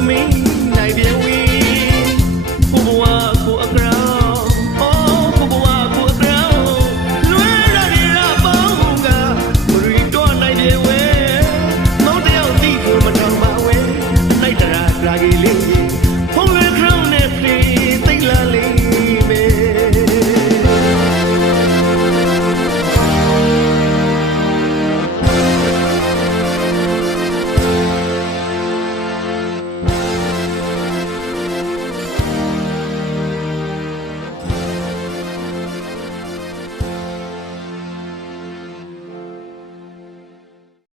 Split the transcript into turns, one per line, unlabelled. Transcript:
me.